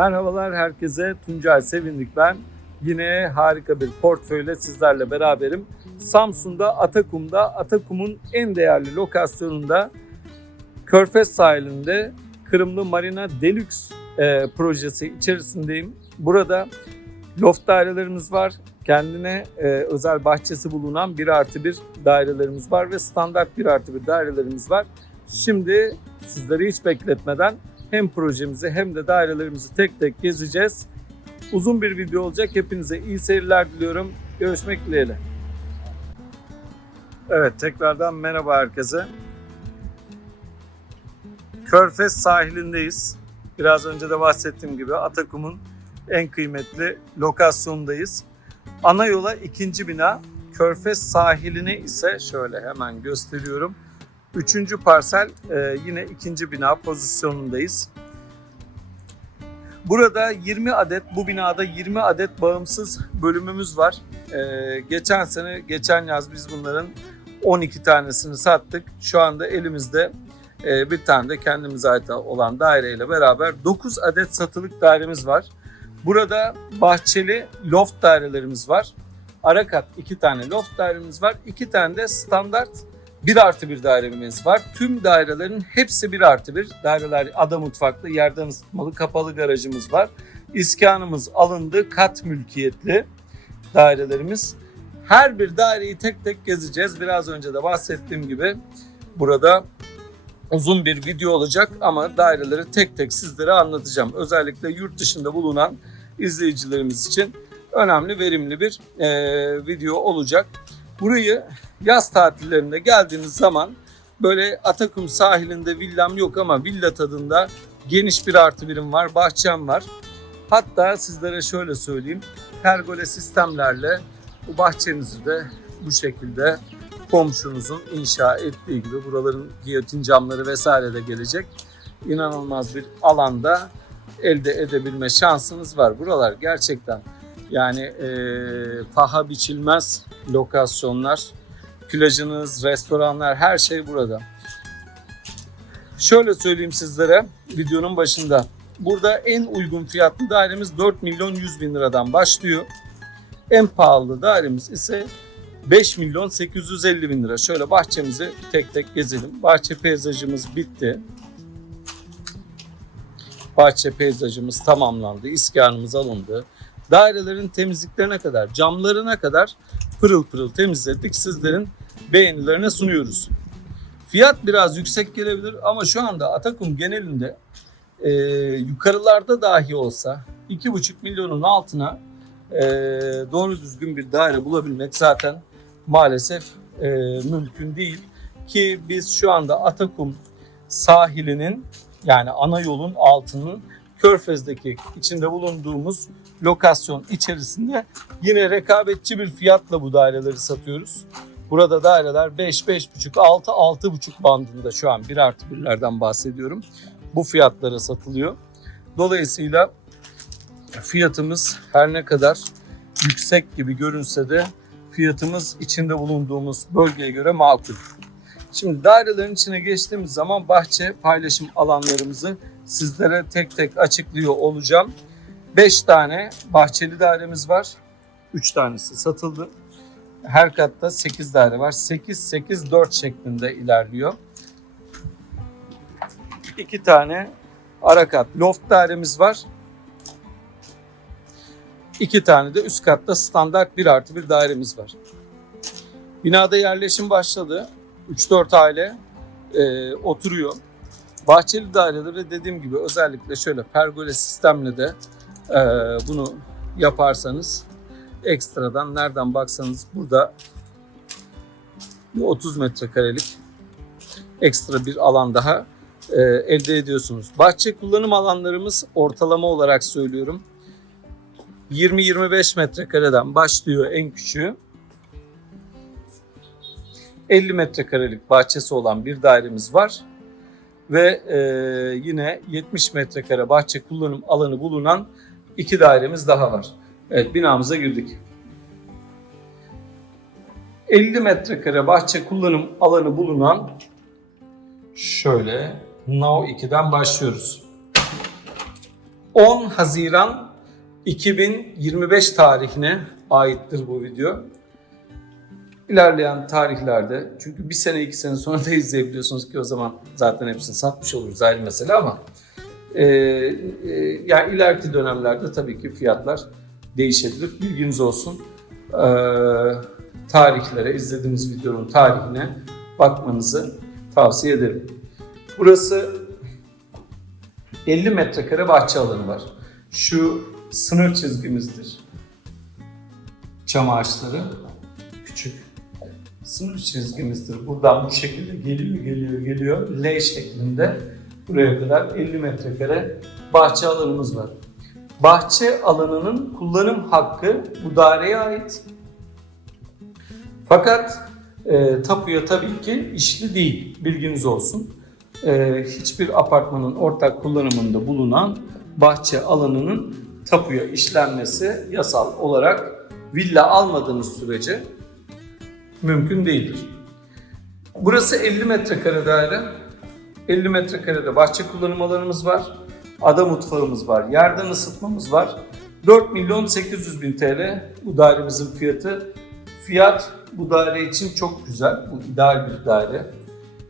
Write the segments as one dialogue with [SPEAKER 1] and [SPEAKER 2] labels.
[SPEAKER 1] Merhabalar herkese. Tuncay Sevindik ben. Yine harika bir portföyle sizlerle beraberim. Samsun'da Atakum'da Atakum'un en değerli lokasyonunda Körfez sahilinde Kırımlı Marina Deluxe e, projesi içerisindeyim. Burada loft dairelerimiz var. Kendine e, özel bahçesi bulunan 1 artı 1 dairelerimiz var ve standart 1 artı 1 dairelerimiz var. Şimdi sizleri hiç bekletmeden hem projemizi hem de dairelerimizi tek tek gezeceğiz. Uzun bir video olacak. Hepinize iyi seyirler diliyorum. Görüşmek dileğiyle. Evet tekrardan merhaba herkese. Körfez sahilindeyiz. Biraz önce de bahsettiğim gibi Atakum'un en kıymetli lokasyondayız. Ana yola ikinci bina. Körfez sahiline ise şöyle hemen gösteriyorum. Üçüncü parsel e, yine ikinci bina pozisyonundayız. Burada 20 adet, bu binada 20 adet bağımsız bölümümüz var. E, geçen sene, geçen yaz biz bunların 12 tanesini sattık. Şu anda elimizde e, bir tane de kendimize ait olan daireyle beraber 9 adet satılık dairemiz var. Burada bahçeli loft dairelerimiz var. Ara kat 2 tane loft dairemiz var. 2 tane de standart 1 artı 1 dairemiz var. Tüm dairelerin hepsi 1 artı 1. Daireler ada mutfaklı, yerden ısıtmalı, kapalı garajımız var. İskanımız alındı, kat mülkiyetli dairelerimiz. Her bir daireyi tek tek gezeceğiz. Biraz önce de bahsettiğim gibi burada uzun bir video olacak ama daireleri tek tek sizlere anlatacağım. Özellikle yurt dışında bulunan izleyicilerimiz için önemli, verimli bir eee, video olacak. Burayı yaz tatillerinde geldiğiniz zaman böyle Atakum sahilinde villam yok ama villa tadında geniş bir artı birim var, bahçem var. Hatta sizlere şöyle söyleyeyim, pergole sistemlerle bu bahçenizi de bu şekilde komşunuzun inşa ettiği gibi buraların giyotin camları vesaire de gelecek. İnanılmaz bir alanda elde edebilme şansınız var. Buralar gerçekten yani eee paha biçilmez lokasyonlar. Plajınız, restoranlar her şey burada. Şöyle söyleyeyim sizlere videonun başında. Burada en uygun fiyatlı dairemiz 4 milyon 100 bin liradan başlıyor. En pahalı dairemiz ise 5 milyon 850 bin lira. Şöyle bahçemizi tek tek gezelim. Bahçe peyzajımız bitti. Bahçe peyzajımız tamamlandı. İskanımız alındı. Dairelerin temizliklerine kadar, camlarına kadar pırıl pırıl temizledik. Sizlerin beğenilerine sunuyoruz. Fiyat biraz yüksek gelebilir ama şu anda Atakum genelinde e, yukarılarda dahi olsa 2,5 milyonun altına e, doğru düzgün bir daire bulabilmek zaten maalesef e, mümkün değil. Ki biz şu anda Atakum sahilinin yani ana yolun altının Körfez'deki içinde bulunduğumuz lokasyon içerisinde yine rekabetçi bir fiyatla bu daireleri satıyoruz. Burada daireler 5, 5,5, 6, 6,5 bandında şu an 1 artı 1'lerden bahsediyorum. Bu fiyatlara satılıyor. Dolayısıyla fiyatımız her ne kadar yüksek gibi görünse de fiyatımız içinde bulunduğumuz bölgeye göre makul. Şimdi dairelerin içine geçtiğimiz zaman bahçe paylaşım alanlarımızı sizlere tek tek açıklıyor olacağım. 5 tane bahçeli dairemiz var. 3 tanesi satıldı. Her katta 8 daire var. 8 8 4 şeklinde ilerliyor. 2 tane ara kat loft dairemiz var. 2 tane de üst katta standart 1 artı 1 dairemiz var. Binada yerleşim başladı. 3-4 aile e, oturuyor. Bahçeli daireleri dediğim gibi özellikle şöyle pergole sistemle de e, bunu yaparsanız ekstradan nereden baksanız burada bir 30 metrekarelik ekstra bir alan daha e, elde ediyorsunuz. Bahçe kullanım alanlarımız ortalama olarak söylüyorum. 20-25 metrekareden başlıyor en küçüğü. 50 metrekarelik bahçesi olan bir dairemiz var. Ve e, yine 70 metrekare bahçe kullanım alanı bulunan iki dairemiz daha var. Evet binamıza girdik. 50 metrekare bahçe kullanım alanı bulunan şöyle Now 2'den başlıyoruz. 10 Haziran 2025 tarihine aittir bu video. İlerleyen tarihlerde çünkü bir sene iki sene sonra da izleyebiliyorsunuz ki o zaman zaten hepsini satmış oluruz ayrı mesele ama e, e, yani ileriki dönemlerde tabii ki fiyatlar değişebilir. Bilginiz olsun. E, tarihlere, izlediğiniz videonun tarihine bakmanızı tavsiye ederim. Burası 50 metrekare bahçe alanı var. Şu sınır çizgimizdir. Çam ağaçları küçük sınır çizgimizdir. Buradan bu şekilde geliyor, geliyor, geliyor. L şeklinde buraya kadar 50 metrekare bahçe alanımız var. Bahçe alanının kullanım hakkı bu daireye ait. Fakat e, tapuya tabii ki işli değil. Bilginiz olsun. E, hiçbir apartmanın ortak kullanımında bulunan bahçe alanının tapuya işlenmesi yasal olarak villa almadığınız sürece mümkün değildir. Burası 50 metrekare daire. 50 metrekarede bahçe kullanım alanımız var. Ada mutfağımız var. Yerden ısıtmamız var. 4 milyon 800 bin TL bu dairemizin fiyatı. Fiyat bu daire için çok güzel. Bu ideal bir daire.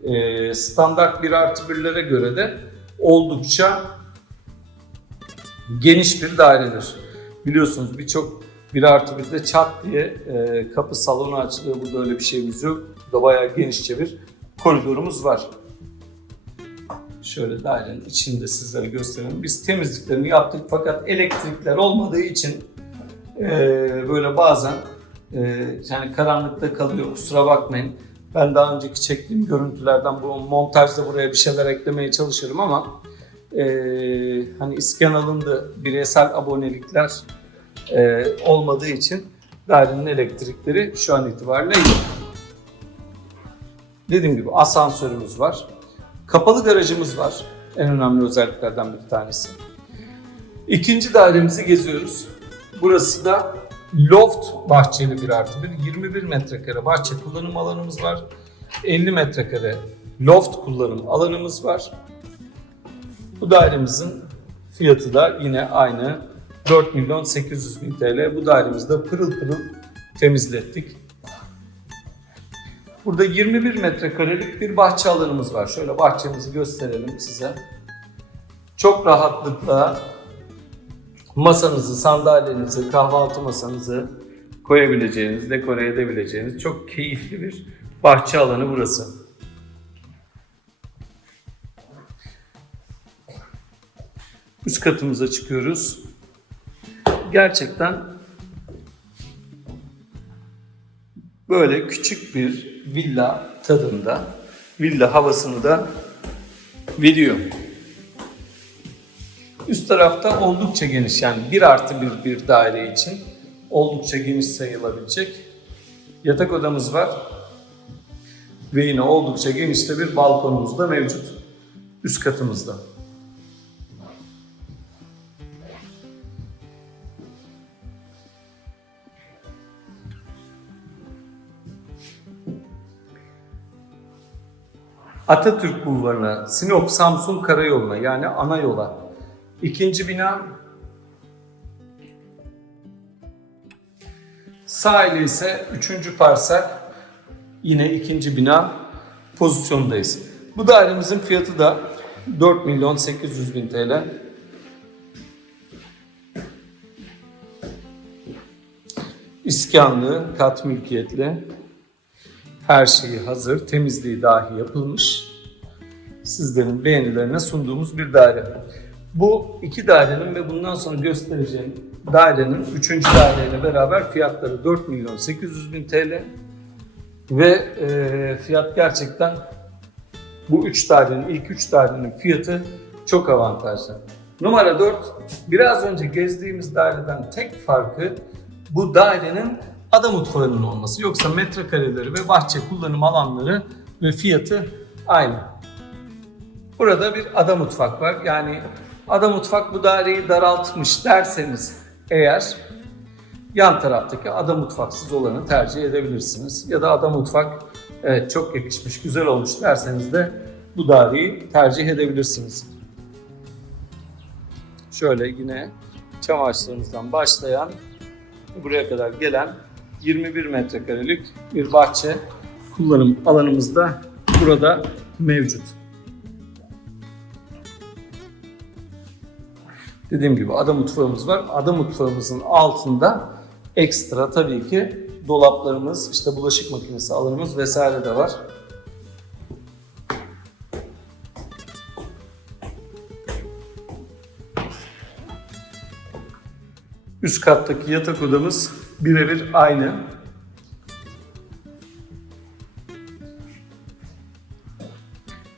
[SPEAKER 1] Ee, standart 1 artı 1'lere göre de oldukça geniş bir dairedir. Biliyorsunuz birçok 1 artı 1'de çat diye e, kapı salonu açılıyor. Burada öyle bir şeyimiz yok. Burada bayağı genişçe bir koridorumuz var. Şöyle dairenin içinde sizlere gösterelim. Biz temizliklerini yaptık fakat elektrikler olmadığı için e, böyle bazen e, yani karanlıkta kalıyor. Kusura bakmayın. Ben daha önceki çektiğim görüntülerden bu montajda buraya bir şeyler eklemeye çalışırım ama e, hani iskan alındı bireysel abonelikler e, olmadığı için dairenin elektrikleri şu an itibariyle yok. Dediğim gibi asansörümüz var. Kapalı garajımız var. En önemli özelliklerden bir tanesi. İkinci dairemizi geziyoruz. Burası da loft bahçeli bir artı bir. 21 metrekare bahçe kullanım alanımız var. 50 metrekare loft kullanım alanımız var. Bu dairemizin fiyatı da yine aynı 4 milyon 800 bin TL. Bu dairemizde pırıl pırıl temizlettik. Burada 21 metrekarelik bir bahçe alanımız var. Şöyle bahçemizi gösterelim size. Çok rahatlıkla masanızı, sandalyenizi, kahvaltı masanızı koyabileceğiniz, dekore edebileceğiniz çok keyifli bir bahçe alanı burası. Üst katımıza çıkıyoruz. Gerçekten böyle küçük bir villa tadında, villa havasını da veriyor. Üst tarafta oldukça geniş yani bir artı bir bir daire için oldukça geniş sayılabilecek yatak odamız var. Ve yine oldukça geniş de bir balkonumuz da mevcut üst katımızda. Atatürk Bulvarı'na, Sinop Samsun Karayolu'na yani ana yola. İkinci bina sağ ile ise üçüncü parsel yine ikinci bina pozisyondayız. Bu dairemizin fiyatı da 4 milyon 800 bin TL. İskanlı, kat mülkiyetli, her şeyi hazır, temizliği dahi yapılmış. Sizlerin beğenilerine sunduğumuz bir daire. Bu iki dairenin ve bundan sonra göstereceğim dairenin üçüncü daireyle beraber fiyatları 4 milyon 800 bin TL ve e, fiyat gerçekten bu üç dairenin, ilk üç dairenin fiyatı çok avantajlı. Numara 4, biraz önce gezdiğimiz daireden tek farkı bu dairenin ada mutfağının olması. Yoksa metrekareleri ve bahçe kullanım alanları ve fiyatı aynı. Burada bir ada mutfak var. Yani ada mutfak bu daireyi daraltmış derseniz eğer yan taraftaki ada mutfaksız olanı tercih edebilirsiniz. Ya da ada mutfak evet çok yakışmış, güzel olmuş derseniz de bu daireyi tercih edebilirsiniz. şöyle yine çam ağaçlarımızdan başlayan buraya kadar gelen 21 metrekarelik bir bahçe kullanım alanımız da burada mevcut. Dediğim gibi ada mutfağımız var. Ada mutfağımızın altında ekstra tabii ki dolaplarımız, işte bulaşık makinesi alanımız vesaire de var. Üst kattaki yatak odamız birebir aynı.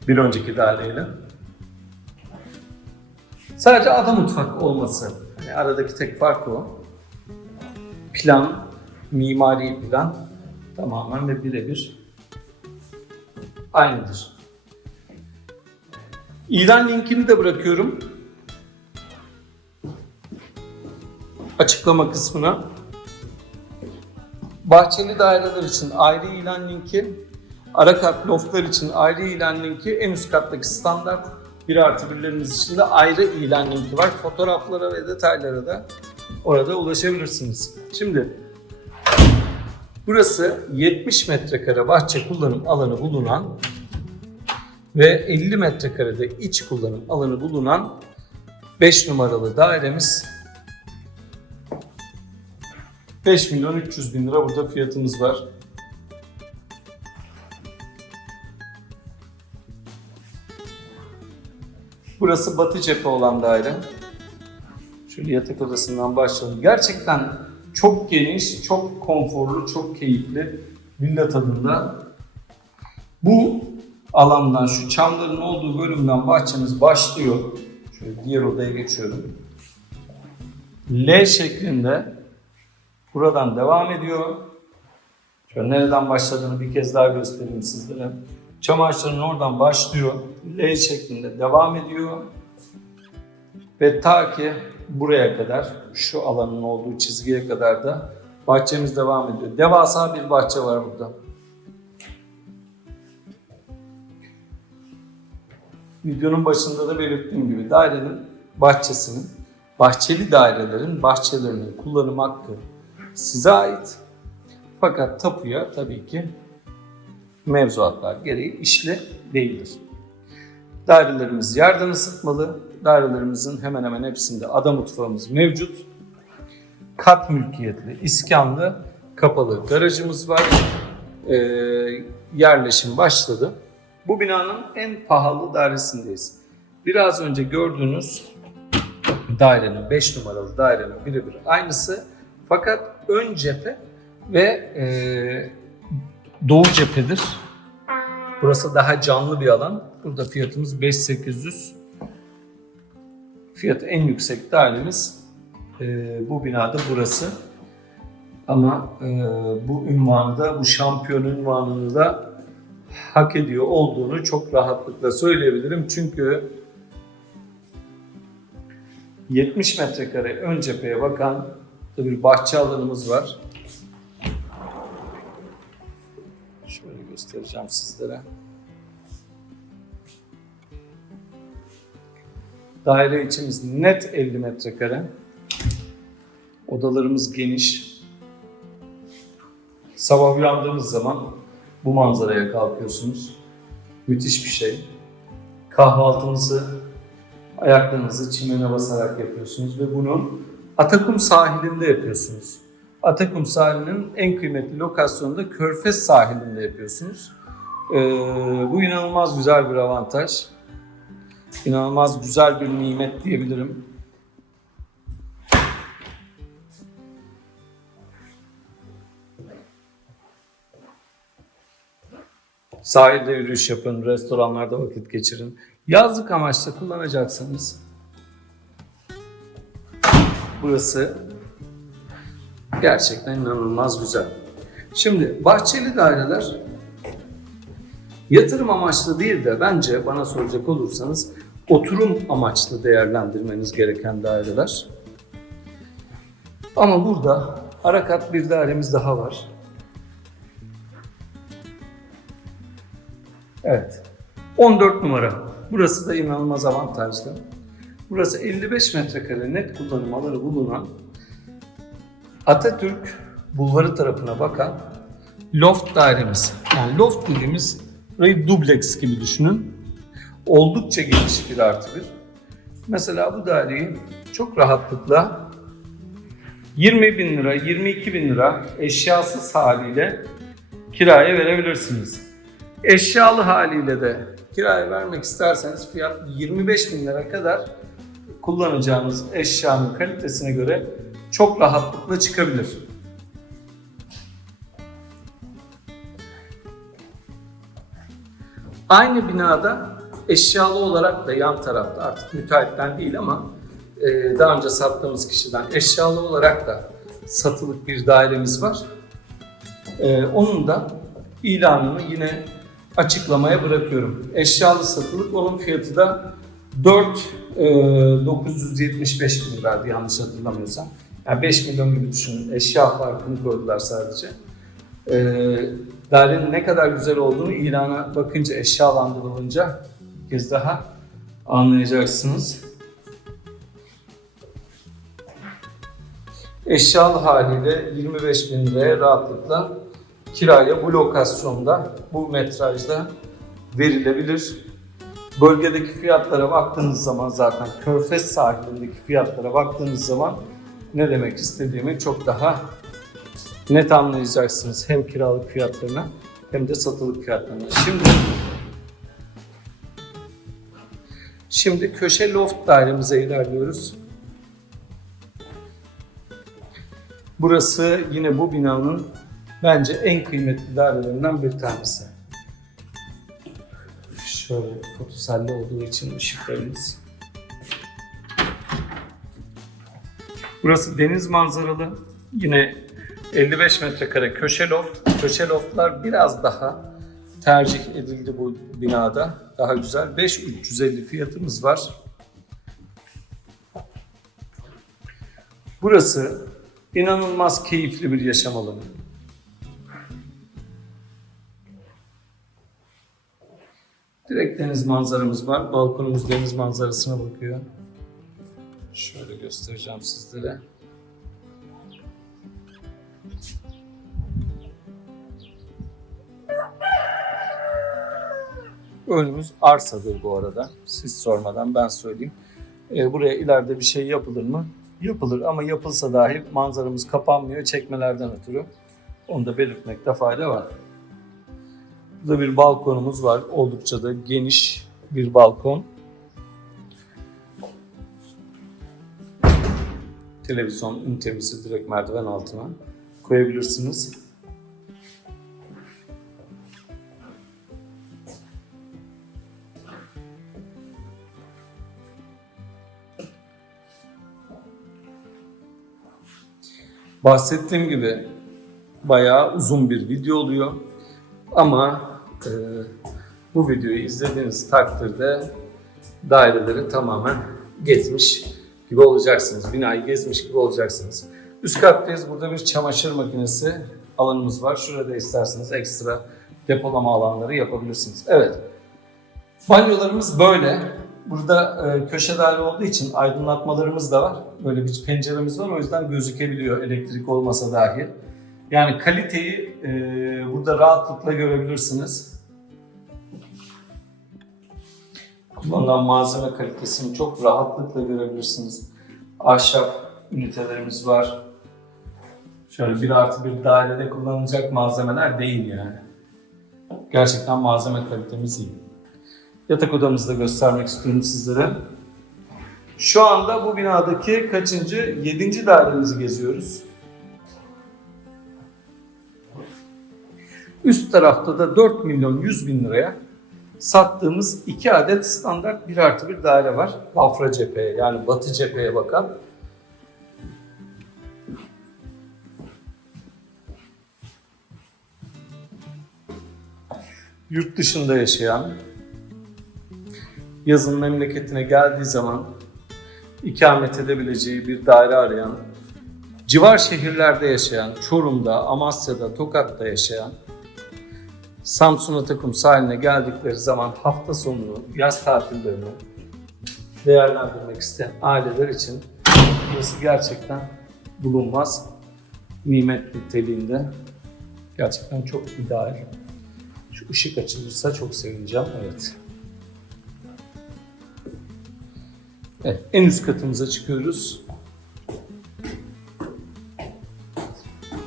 [SPEAKER 1] Bir önceki daireyle. Sadece ada mutfak olması. Yani aradaki tek fark o. Plan, mimari plan tamamen ve birebir aynıdır. İlan linkini de bırakıyorum. Açıklama kısmına. Bahçeli daireler için ayrı ilan linki, ara kat loftlar için ayrı ilan linki, en üst kattaki standart 1 artı birleriniz için de ayrı ilan linki var. Fotoğraflara ve detaylara da orada ulaşabilirsiniz. Şimdi burası 70 metrekare bahçe kullanım alanı bulunan ve 50 metrekarede iç kullanım alanı bulunan 5 numaralı dairemiz 5 milyon 300 bin lira burada fiyatımız var. Burası batı cephe olan daire. Şöyle yatak odasından başlayalım. Gerçekten çok geniş, çok konforlu, çok keyifli villa tadında. Bu alandan, şu çamların olduğu bölümden bahçemiz başlıyor. Şöyle diğer odaya geçiyorum. L şeklinde buradan devam ediyor. Şöyle nereden başladığını bir kez daha göstereyim sizlere. Çam ağaçlarının oradan başlıyor. L şeklinde devam ediyor. Ve ta ki buraya kadar, şu alanın olduğu çizgiye kadar da bahçemiz devam ediyor. Devasa bir bahçe var burada. Videonun başında da belirttiğim gibi dairenin bahçesinin, bahçeli dairelerin bahçelerinin kullanım hakkı size ait. Fakat tapuya tabii ki mevzuatlar gereği işle değildir. Dairelerimiz yerden ısıtmalı. Dairelerimizin hemen hemen hepsinde ada mutfağımız mevcut. Kat mülkiyetli, iskanlı, kapalı garajımız var. Ee, yerleşim başladı. Bu binanın en pahalı dairesindeyiz. Biraz önce gördüğünüz dairenin 5 numaralı dairenin birebir aynısı. Fakat ön cephe ve e, doğu cephedir. Burası daha canlı bir alan. Burada fiyatımız 5800. Fiyatı en yüksek dairemiz e, bu binada burası. Ama e, bu ünvanı da, bu şampiyon ünvanını da hak ediyor olduğunu çok rahatlıkla söyleyebilirim. Çünkü 70 metrekare ön cepheye bakan bir bahçe alanımız var. Şöyle göstereceğim sizlere. Daire içimiz net 50 metrekare. Odalarımız geniş. Sabah uyandığımız zaman bu manzaraya kalkıyorsunuz. Müthiş bir şey. Kahvaltınızı, ayaklarınızı çimene basarak yapıyorsunuz ve bunu Atakum sahilinde yapıyorsunuz. Atakum sahilinin en kıymetli lokasyonu da Körfez sahilinde yapıyorsunuz. Ee, bu inanılmaz güzel bir avantaj. İnanılmaz güzel bir nimet diyebilirim. Sahilde yürüyüş yapın, restoranlarda vakit geçirin. Yazlık amaçla kullanacaksanız burası gerçekten inanılmaz güzel. Şimdi bahçeli daireler yatırım amaçlı değil de bence bana soracak olursanız oturum amaçlı değerlendirmeniz gereken daireler. Ama burada ara kat bir dairemiz daha var. Evet. 14 numara. Burası da inanılmaz avantajlı. Burası 55 metrekare net kullanım alanı bulunan Atatürk Bulvarı tarafına bakan loft dairemiz. Yani loft dediğimiz burayı dubleks gibi düşünün. Oldukça geniş bir artı bir. Mesela bu daireyi çok rahatlıkla 20 bin lira, 22 bin lira eşyasız haliyle kiraya verebilirsiniz. Eşyalı haliyle de kiraya vermek isterseniz fiyat 25 bin lira kadar kullanacağınız eşyanın kalitesine göre çok rahatlıkla çıkabilir. Aynı binada eşyalı olarak da yan tarafta artık müteahhitten değil ama e, daha önce sattığımız kişiden eşyalı olarak da satılık bir dairemiz var. E, onun da ilanını yine açıklamaya bırakıyorum. Eşyalı satılık onun fiyatı da 4 e, 975 bin liraydı yanlış hatırlamıyorsam. Yani 5 milyon gibi düşünün. Eşya farkını koydular sadece. E, dairenin ne kadar güzel olduğunu ilana bakınca, eşyalandırılınca bir kez daha anlayacaksınız. Eşyalı haliyle 25 bin liraya rahatlıkla kiraya bu lokasyonda, bu metrajda verilebilir. Bölgedeki fiyatlara baktığınız zaman zaten Körfez sahilindeki fiyatlara baktığınız zaman ne demek istediğimi çok daha net anlayacaksınız. Hem kiralık fiyatlarına hem de satılık fiyatlarına. Şimdi Şimdi köşe loft dairemize ilerliyoruz. Burası yine bu binanın bence en kıymetli dairelerinden bir tanesi. Şöyle fotoselli olduğu için ışıklarımız. Burası deniz manzaralı. Yine 55 metrekare köşe loft. Köşe loftlar biraz daha tercih edildi bu binada. Daha güzel. 5350 fiyatımız var. Burası inanılmaz keyifli bir yaşam alanı. Direkt deniz manzaramız var. Balkonumuz deniz manzarasına bakıyor. Şöyle göstereceğim sizlere. Önümüz arsadır bu arada. Siz sormadan ben söyleyeyim. Ee, buraya ileride bir şey yapılır mı? Yapılır ama yapılsa dahi manzaramız kapanmıyor çekmelerden ötürü. Onu da belirtmekte fayda var. Burada bir balkonumuz var. Oldukça da geniş bir balkon. Televizyon ünitemizi direkt merdiven altına koyabilirsiniz. Bahsettiğim gibi bayağı uzun bir video oluyor. Ama e, bu videoyu izlediğiniz takdirde daireleri tamamen gezmiş gibi olacaksınız. Binayı gezmiş gibi olacaksınız. Üst kattayız. Burada bir çamaşır makinesi alanımız var. Şurada isterseniz ekstra depolama alanları yapabilirsiniz. Evet. Banyolarımız böyle. Burada e, köşe daire olduğu için aydınlatmalarımız da var. Böyle bir penceremiz var. O yüzden gözükebiliyor elektrik olmasa dahi. Yani kaliteyi e, burada rahatlıkla görebilirsiniz. Kullanılan malzeme kalitesini çok rahatlıkla görebilirsiniz. Ahşap ünitelerimiz var. Şöyle bir artı bir dairede kullanılacak malzemeler değil yani. Gerçekten malzeme kalitemiz iyi. Yatak odamızı da göstermek istiyorum sizlere. Şu anda bu binadaki kaçıncı? Yedinci dairemizi geziyoruz. Üst tarafta da 4 milyon 100 bin liraya sattığımız 2 adet standart 1 artı 1 daire var. Bafra cepheye yani batı cepheye bakan. Yurt dışında yaşayan, yazın memleketine geldiği zaman ikamet edebileceği bir daire arayan, civar şehirlerde yaşayan, Çorum'da, Amasya'da, Tokat'ta yaşayan, Samsun Atakum sahiline geldikleri zaman hafta sonunu, yaz tatillerini değerlendirmek isteyen aileler için burası gerçekten bulunmaz nimet niteliğinde. Gerçekten çok ideal. Şu ışık açılırsa çok sevineceğim. Evet. Evet, en üst katımıza çıkıyoruz.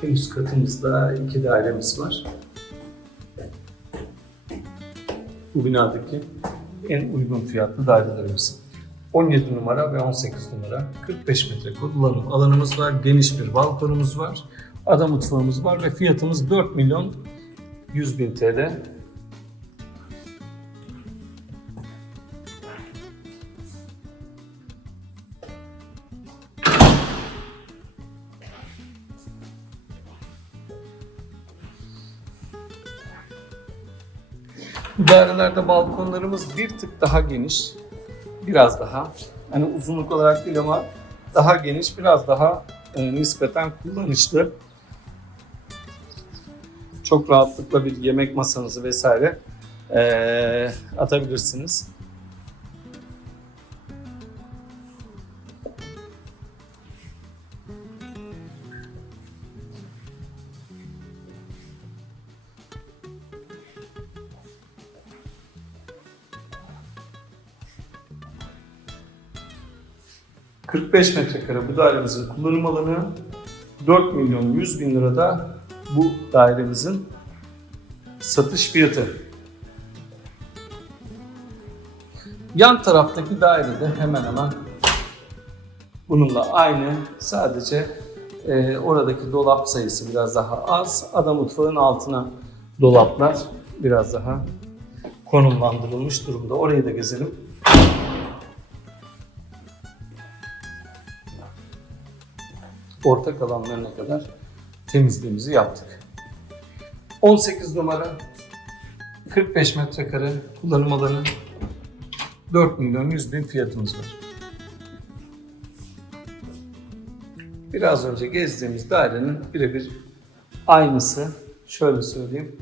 [SPEAKER 1] En üst katımızda iki dairemiz var. Bu binadaki en uygun fiyatlı dairelerimiz. 17 numara ve 18 numara 45 metre kullanım alanımız var. Geniş bir balkonumuz var. Ada mutfağımız var ve fiyatımız 4 milyon 100 bin TL. Dairelerde balkonlarımız bir tık daha geniş. Biraz daha. Hani uzunluk olarak değil ama daha geniş, biraz daha e, nispeten kullanışlı. Çok rahatlıkla bir yemek masanızı vesaire e, atabilirsiniz. ...45 metrekare bu dairemizin kullanım alanı... ...4 milyon 100 bin lirada bu dairemizin satış fiyatı. Yan taraftaki dairede hemen hemen bununla aynı. Sadece e, oradaki dolap sayısı biraz daha az. Ada mutfağın altına dolaplar biraz daha konumlandırılmış durumda. Orayı da gezelim. Ortak alanlarına kadar temizliğimizi yaptık. 18 numara 45 metrekare kullanım alanı 4 milyon 100 bin fiyatımız var. Biraz önce gezdiğimiz dairenin birebir aynısı. Şöyle söyleyeyim.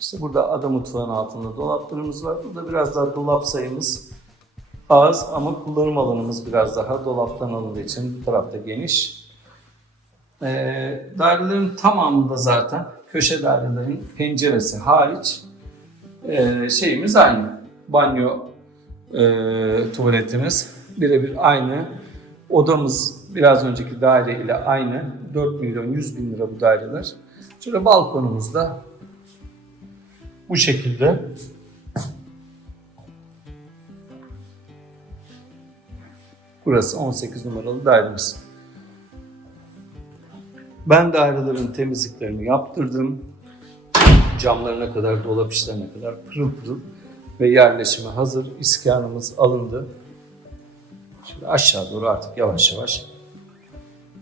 [SPEAKER 1] İşte burada ada mutfağın altında dolaplarımız var. Burada biraz daha dolap sayımız az ama kullanım alanımız biraz daha dolaptan alındığı için bu tarafta geniş. E, dairelerin tamamında zaten köşe dairelerin penceresi hariç e, şeyimiz aynı. Banyo e, tuvaletimiz birebir aynı. Odamız biraz önceki daire ile aynı. 4 milyon 100 bin lira bu daireler. Şöyle balkonumuz da bu şekilde. Burası 18 numaralı dairemiz. Ben dairelerin temizliklerini yaptırdım. Camlarına kadar, dolap işlerine kadar pırıl pırıl ve yerleşime hazır. İskanımız alındı. Şimdi aşağı doğru artık yavaş yavaş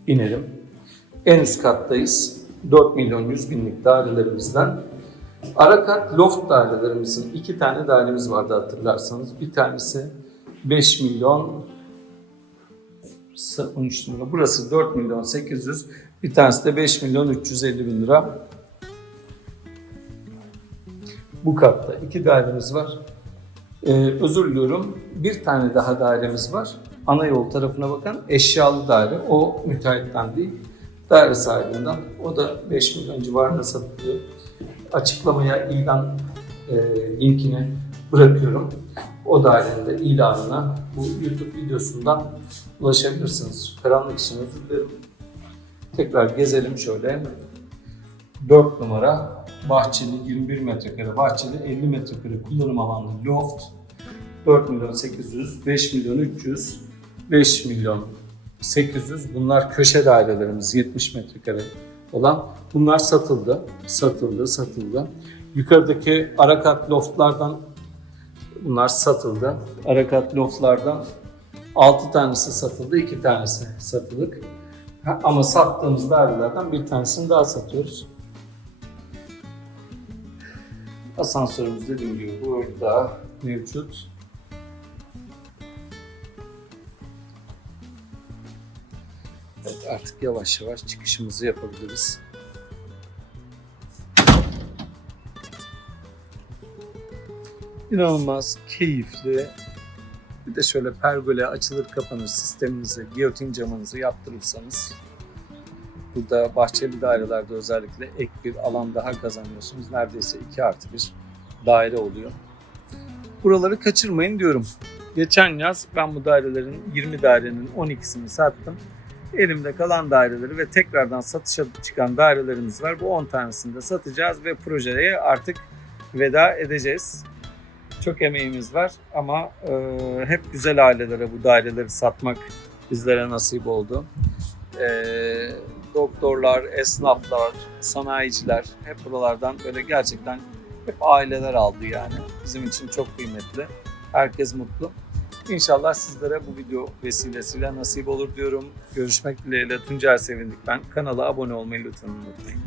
[SPEAKER 1] inelim. En üst kattayız. 4 milyon 100 binlik dairelerimizden. Ara kat loft dairelerimizin iki tane dairemiz vardı hatırlarsanız. Bir tanesi 5 milyon 13 numara. Burası 4 milyon 800. Bir tanesi de 5 milyon 350 bin lira. Bu katta iki dairemiz var. Ee, özür diliyorum. Bir tane daha dairemiz var. Ana yol tarafına bakan eşyalı daire. O müteahhitten değil. Daire sahibinden. O da 5 milyon civarında satılıyor. Açıklamaya ilan e, linkini bırakıyorum. O dairenin de ilanına bu YouTube videosundan ulaşabilirsiniz. Karanlık için özür dilerim. Tekrar gezelim şöyle. 4 numara bahçeli 21 metrekare bahçeli 50 metrekare kullanım alanlı loft 4 milyon 800, 5 milyon 300, 5 milyon 800 bunlar köşe dairelerimiz 70 metrekare olan bunlar satıldı, satıldı, satıldı. Yukarıdaki arakat loftlardan bunlar satıldı. Arakat loftlardan 6 tanesi satıldı, 2 tanesi satılık. Ama sattığımız dairelerden bir tanesini daha satıyoruz. Asansörümüz dediğim gibi burada mevcut. Evet artık yavaş yavaş çıkışımızı yapabiliriz. İnanılmaz keyifli Bir de şöyle pergole açılır kapanır sisteminizi, giyotin camınızı yaptırırsanız burada bahçeli dairelerde özellikle ek bir alan daha kazanıyorsunuz. Neredeyse 2 artı bir daire oluyor. Buraları kaçırmayın diyorum. Geçen yaz ben bu dairelerin 20 dairenin 12'sini sattım. Elimde kalan daireleri ve tekrardan satışa çıkan dairelerimiz var. Bu 10 tanesini de satacağız ve projeye artık veda edeceğiz. Çok emeğimiz var ama e, hep güzel ailelere bu daireleri satmak bizlere nasip oldu. E, doktorlar, esnaflar, sanayiciler hep buralardan böyle gerçekten hep aileler aldı yani. Bizim için çok kıymetli. Herkes mutlu. İnşallah sizlere bu video vesilesiyle nasip olur diyorum. Görüşmek dileğiyle Tuncay Sevindik ben. Kanala abone olmayı lütfen unutmayın.